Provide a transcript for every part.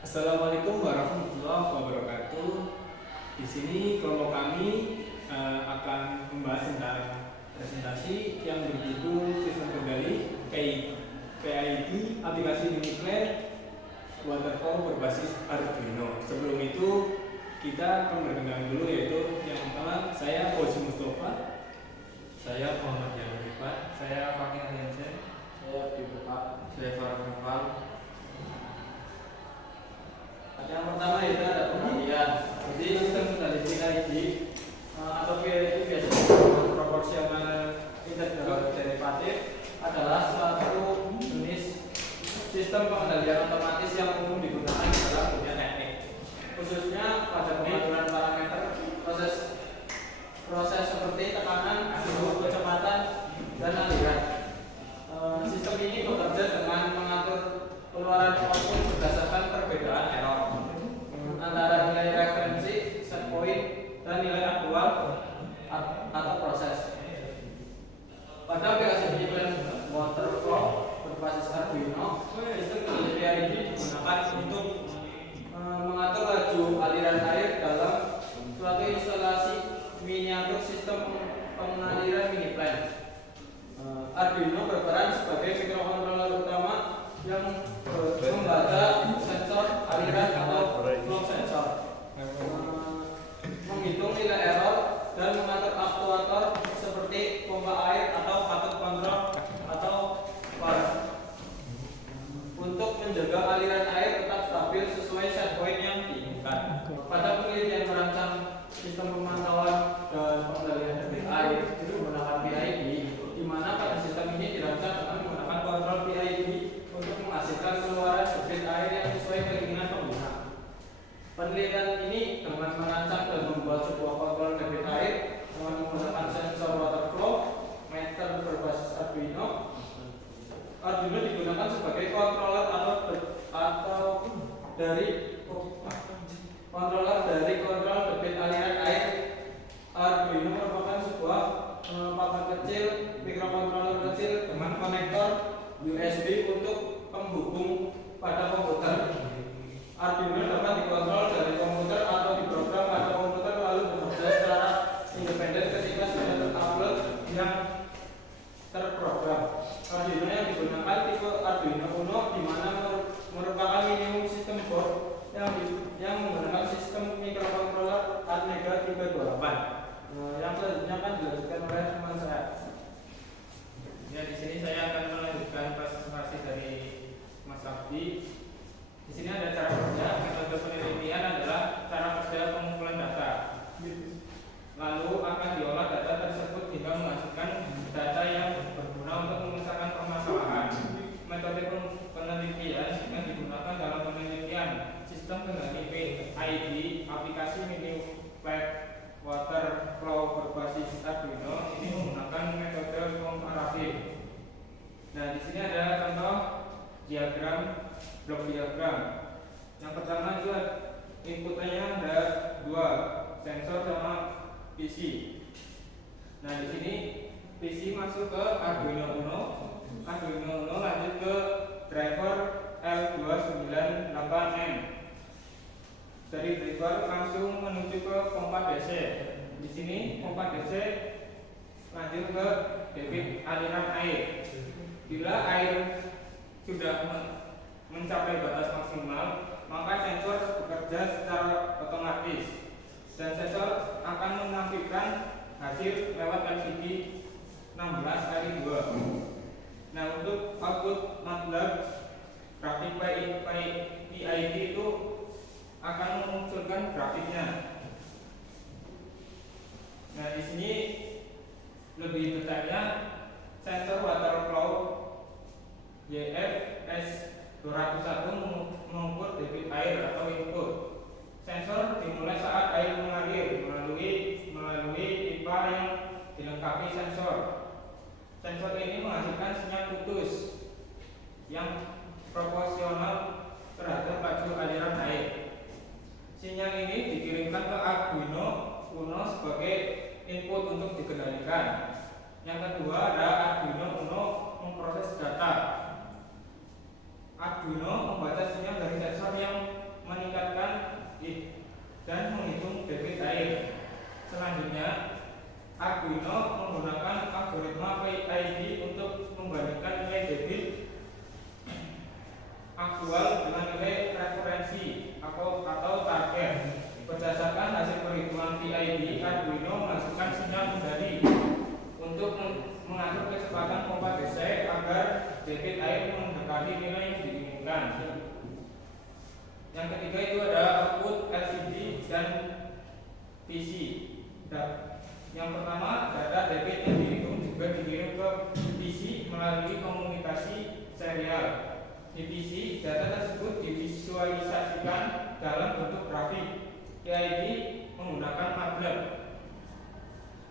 Assalamualaikum warahmatullahi wabarakatuh. Di sini kelompok kami akan membahas tentang presentasi yang berjudul Sistem Kendali PID Aplikasi Uniplan Waterfall berbasis Arduino. Sebelum itu kita akan berkenalan dulu, yaitu yang pertama saya Fauzi Mustafa. Saya Muhammad Yanifat. Saya Fakir Hensen. Saya Dibuka. Saya Farah Nopal. Yang pertama itu ada pengertian. Jadi sistem kendali PID atau PID itu biasanya proporsional integral derivatif adalah suatu jenis sistem pengendalian otomatis yang umum digunakan dalam dunia teknik, khususnya pada pengaturan parameter proses seperti tekanan, suhu, kecepatan, dan aliran. Sistem ini bekerja dengan mengatur keluaran output berdasarkan perbedaan error antara nilai referensi, set point, dan nilai aktual atau proses. Pada aplikasi Uniplan Waterfall berbasis Arduino, sistem kendali PID digunakan untuk mengatur laju aliran air dalam suatu instalasi miniatur sistem pengaliran Uniplan. Arduino berperan sebagai mikrokontroler utama yang membaca sensor aliran atau flow sensor, menghitung nilai error, dan mengatur aktuator seperti pompa air atau katut kontrol atau valve untuk menjaga aliran air tetap stabil sesuai set point yang diinginkan. Pada penelitian merancang sistem pemantauan dan pengendalian debit air itu menggunakan PID, di mana pada sistem ini dirancang dengan menggunakan kontrol PID untuk menghasilkan keluaran debit air yang sesuai keinginan pengguna. Penelitian ini dengan merancang dan membuat sebuah kontrol debit air dengan menggunakan sensor water flow meter berbasis Arduino. Arduino digunakan sebagai kontroler dari kontrol debit aliran air. Arduino merupakan sebuah papan kecil mikrokontroler kecil dengan konektor USB untuk penghubung pada komputer. Arduino dapat dikontrol dari komputer atau diprogram pada komputer lalu bekerja secara independen ketika sudah terupload yang terprogram. Arduino yang digunakan tipe Arduino Uno, di mana merupakan minimum system board yang menggunakan sistem mikrokontroler Atmega 328. Yang selanjutnya akan dilanjutkan oleh teman saya. Ya, di sini saya akan melanjutkan presentasi dari Mas Abdi. Di sini ada cara kerja. Metode penelitian adalah cara kerja pengumpulan data. Lalu akan diolah data tersebut hingga menghasilkan data yang berguna untuk memecahkan permasalahan. Metode penelitian yang digunakan dalam penelitian sistem kendali PID aplikasi Uniplan Waterfall berbasis Arduino ini menggunakan metode komparatif. Nah, di sini ada contoh blok diagram. Yang pertama itu inputnya ada dua, sensor sama PC. Nah, di sini PC masuk ke Arduino Uno. Arduino Uno lanjut ke driver L298M. Dari driver langsung menuju ke pompa DC. Di sini pompa DC lanjut ke debit aliran air. Bila air sudah mencapai batas maksimal, maka sensor bekerja secara otomatis dan sensor akan menampilkan hasil lewat LCD 16x2. Nah, untuk output MATLAB grafik PID itu akan memunculkan grafiknya. Nah, di sini lebih detailnya sensor water flow YFS201 mengukur debit air atau input. Sensor dimulai saat air mengalir melalui pipa yang dilengkapi sensor. Sensor ini menghasilkan sinyal putus yang proporsional terhadap laju aliran air. Sinyal ini dikirimkan ke Arduino Uno sebagai input untuk dikendalikan. Yang kedua ada Arduino Uno memproses data. Arduino membaca dikembalikan. Yang ketiga itu ada output LCD dan PC. Yang pertama, data debit yang dihitung juga dikirim ke PC melalui komunikasi serial. Di PC, data tersebut divisualisasikan dalam bentuk grafik PID menggunakan MATLAB.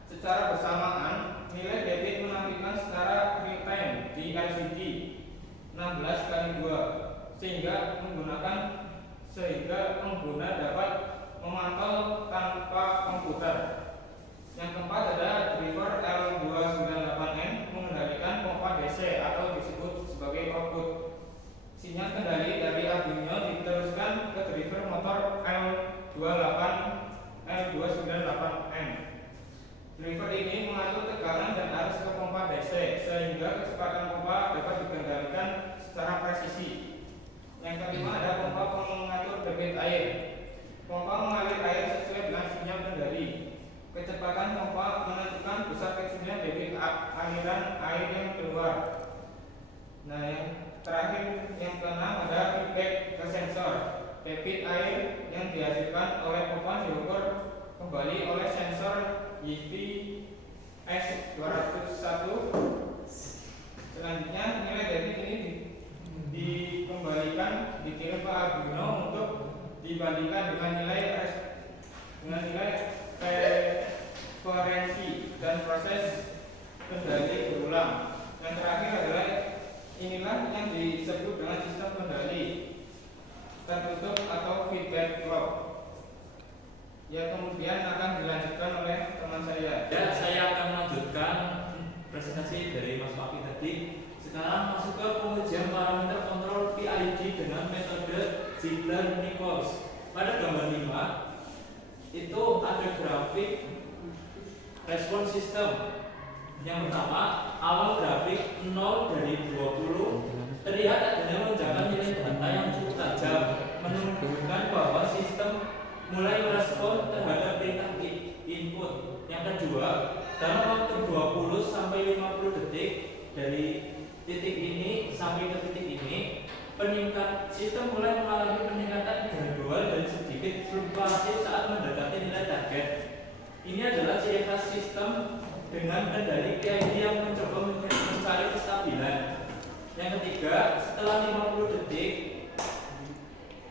Secara bersamaan, nilai debit menampilkan secara real time di LCD 16x2 sehingga pengguna dapat memantau tanpa komputer. Yang keempat ada driver L298N mengendalikan pompa DC atau disebut sebagai output. Sinyal kendali dari Arduino diteruskan ke driver motor L298N. Driver ini mengatur tegangan dan arus ke pompa DC sehingga kecepatan pompa dapat dikendalikan secara presisi. Yang kelima ada pompa mengatur debit air. Pompa mengalir air sesuai dengan sinyal kendali. Kecepatan pompa menentukan besar kecilnya debit aliran air yang keluar. Nah, yang terakhir yang keenam ada feedback ke sensor. Debit air yang dihasilkan oleh pompa diukur kembali oleh sensor YV S201. Selanjutnya nilai debit ini dikembalikan dikirim ke Arduino untuk dibandingkan dengan nilai referensi dan proses kendali berulang. Yang terakhir adalah inilah yang disebut dengan sistem kendali tertutup atau feedback loop. Ya, kemudian akan dilanjutkan oleh teman saya. Ya, saya akan melanjutkan presentasi dari Mas Fakih tadi. Sekarang masuk ke pengujian parameter kontrol PID dengan metode Ziegler-Nichols. Pada gambar 5 itu ada grafik respon sistem. Yang pertama, awal grafik 0 dari 20 terlihat adanya lonjakan nilai data yang cukup tajam, menunjukkan bahwa sistem mulai merespon terhadap perintah input. Yang kedua, dalam waktu 20 sampai 50 detik dari titik ini sampai ke titik ini, sistem mulai mengalami peningkatan gradual dan sedikit fluktuatif saat mendekati nilai target. Ini adalah ciri khas sistem dengan kendali PID yang mencoba mencari kestabilan. Yang ketiga, setelah 50 detik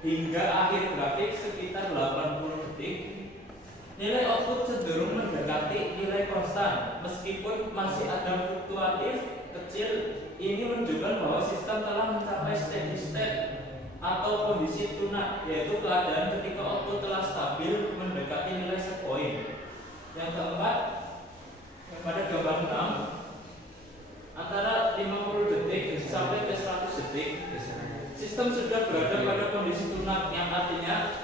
hingga akhir grafik sekitar 80 detik, nilai output cenderung mendekati nilai konstan meskipun masih ada fluktuatif kecil. Ini menunjukkan bahwa sistem telah mencapai steady state atau kondisi tuna, yaitu keadaan ketika output telah stabil mendekati nilai set point. Yang keempat, pada gambar 6, antara 50 detik sampai ke 100 detik, sistem sudah berada pada kondisi tuna, yang artinya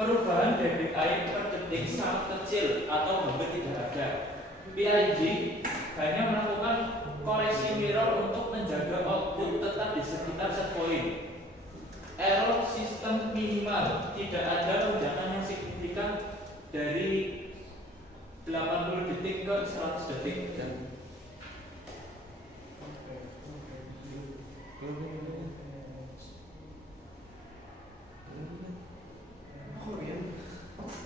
perubahan debit air per detik sangat kecil atau hampir tidak ada. PID hanya melakukan koreksi mirror untuk menjaga output tetap di sekitar set point. Error sistem minimal, tidak ada lonjakan yang signifikan dari 80 detik ke 100 detik.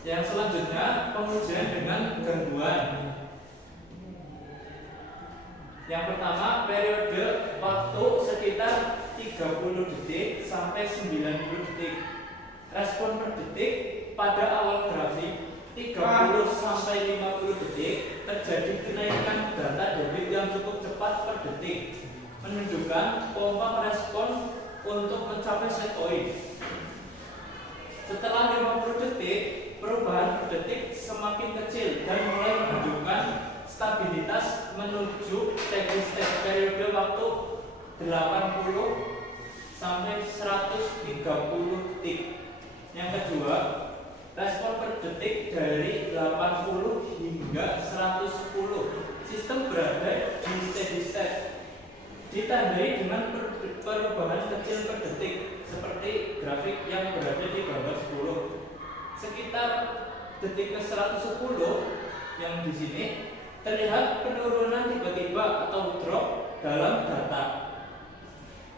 Yang selanjutnya, pengujian dengan gangguan. Yang pertama, periode waktu sekitar 30 detik sampai 90 detik. Respon per detik pada awal grafik 30 sampai 50 detik terjadi kenaikan data debit yang cukup cepat per detik, menunjukkan pompa merespon untuk mencapai set point. Setelah 50 detik, perubahan per detik semakin kecil dan mulai menunjukkan stabilitas menuju steady state. Periode waktu 80 sampai 130 detik. Yang kedua, respon per detik dari 80 hingga 110. Sistem berada di steady state, ditandai dengan perubahan kecil per detik seperti grafik yang berada di gambar 10. Sekitar detik ke 110 yang di sini terlihat penurunan tiba-tiba atau drop dalam data.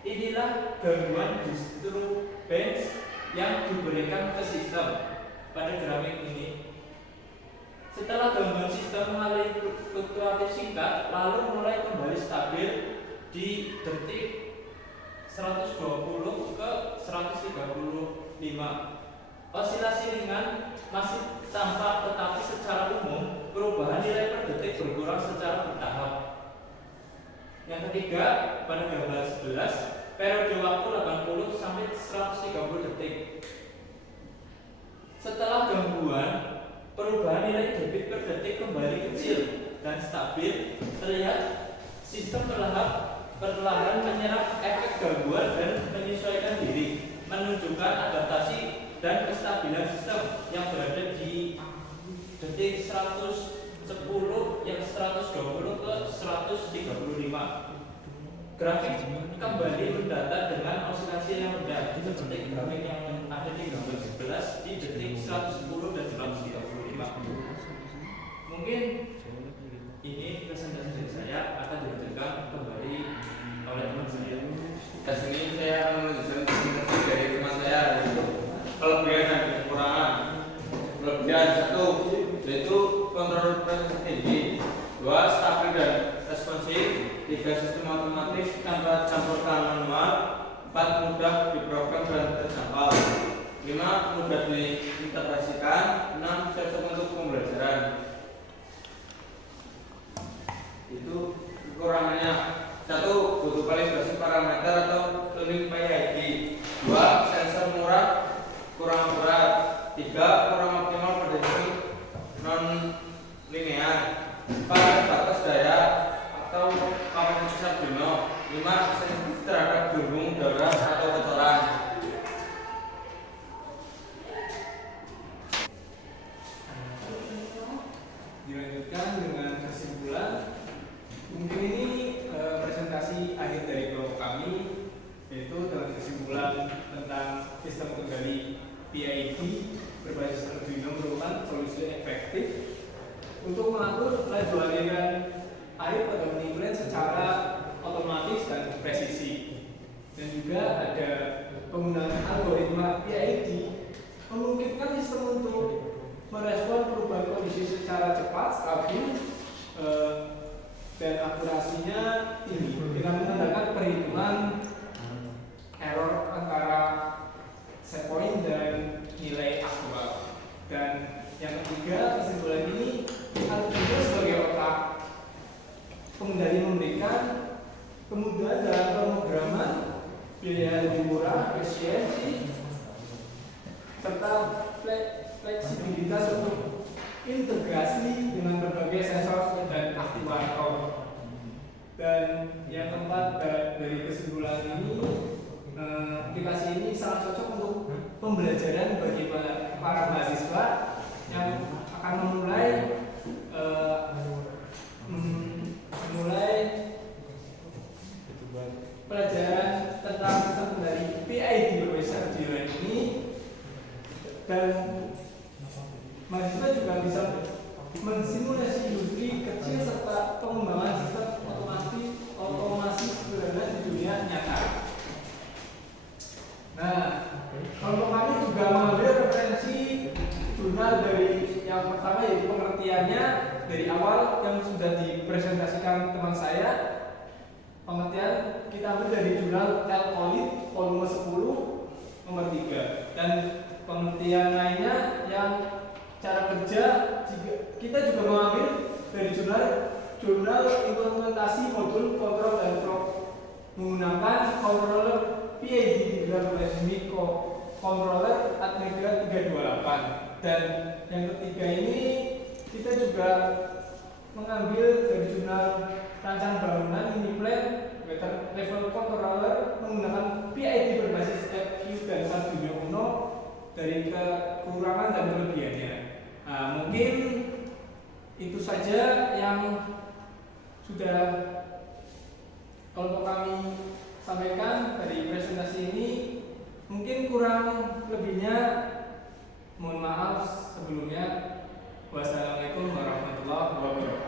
Inilah gangguan disturbance yang diberikan ke sistem. Pada grafik ini, setelah gangguan sistem mengalami fluktuatif singkat lalu mulai kembali stabil di detik 120 ke 135. Osilasi ringan masih tampak, tetapi secara umum perubahan nilai per detik berkurang secara bertahap. Yang ketiga, pada gambar 11, periode waktu 80 sampai 130 detik. Setelah gangguan, perubahan nilai debit per detik kembali kecil dan stabil. Terlihat sistem perlahan menyerap efek gangguan dan menyesuaikan diri, menunjukkan adaptasi dan kestabilan sistem yang berada di detik 110 yang 120 ke 135. Grafik kembali mendatar dengan osilasi yang rendah seperti grafik yang ada di gambar 11 di detik 110 dan 135. Mungkin ini presentasi dari saya akan dilanjutkan kembali oleh teman saya. Di sini saya akan menunjukkan presentasi dari teman saya, yaitu kelebihan dan kekurangan. Kelebihan 1 yaitu kontrol prestasi tinggi, 2 stabil dan responsif, 3 sistem otomatis tanpa campur tangan manual, 4 mudah diprogram dan terjangkau, 5 mudah diintegrasikan, 6 cocok untuk pembelajaran. Itu kekurangannya. 1 butuh kalibrasi parameter atau tuning PID, 2 sensor murah kurang berat, 3 kurang optimal pada sistem non linear, 4 batas daya atau kapasitas Arduino, 5 sensitif terhadap gelembung udara atau kotoran. Dilanjutkan dengan kesimpulan. Mungkin ini presentasi akhir dari kelompok kami, yaitu dengan kesimpulan tentang sistem kendali PID berbasis Arduino merupakan solusi efektif untuk mengatur laju aliran air pada penimbulan secara otomatis dan presisi. Dan juga ada penggunaan algoritma PID memungkinkan sistem untuk merespon perubahan kondisi secara cepat, stabil, dan akurasinya tinggi dengan menggunakan perhitungan error antara set point dan nilai aktual. Dan yang ketiga, kesimpulan ini Arduino sebagai otak pengendali memberikan kemudahan dalam pemrograman, biaya lebih murah, efisiensi, serta fleksibilitas untuk integrasi dengan berbagai sensor dan aktivator. Dan yang keempat, dari kesimpulan ini, aplikasi ini sangat cocok untuk pembelajaran bagi para mahasiswa yang akan memulai pelajaran tentang sistem kendali PID berbasis Arduino ini. Dan mahasiswa juga bisa mensimulasi industri kecil serta pengembangan sistem otomasi sederhana di dunia nyata. Nah, kelompok kami juga mengambil referensi jurnal dari yang pertama, yaitu pengertiannya dari awal yang sudah dipresentasikan teman saya. Pengertian kita ambil dari jurnal L-Collit volume 10 nomor 3, dan pengertian lainnya yang cara kerja kita juga mengambil dari jurnal implementasi modul kontrol dan flow menggunakan controller PID berbasis microcontroller Atmega 328. Dan yang ketiga ini kita juga mengambil dari jurnal rancang bangunan mini plan weather level controller menggunakan PID berbasis FQ dan Arduino Uno dari kekurangan dan kelebihannya. Nah, mungkin itu saja yang sudah kelompok kami sampaikan dari presentasi ini. Mungkin kurang lebihnya mohon maaf sebelumnya. Wassalamualaikum warahmatullahi wabarakatuh.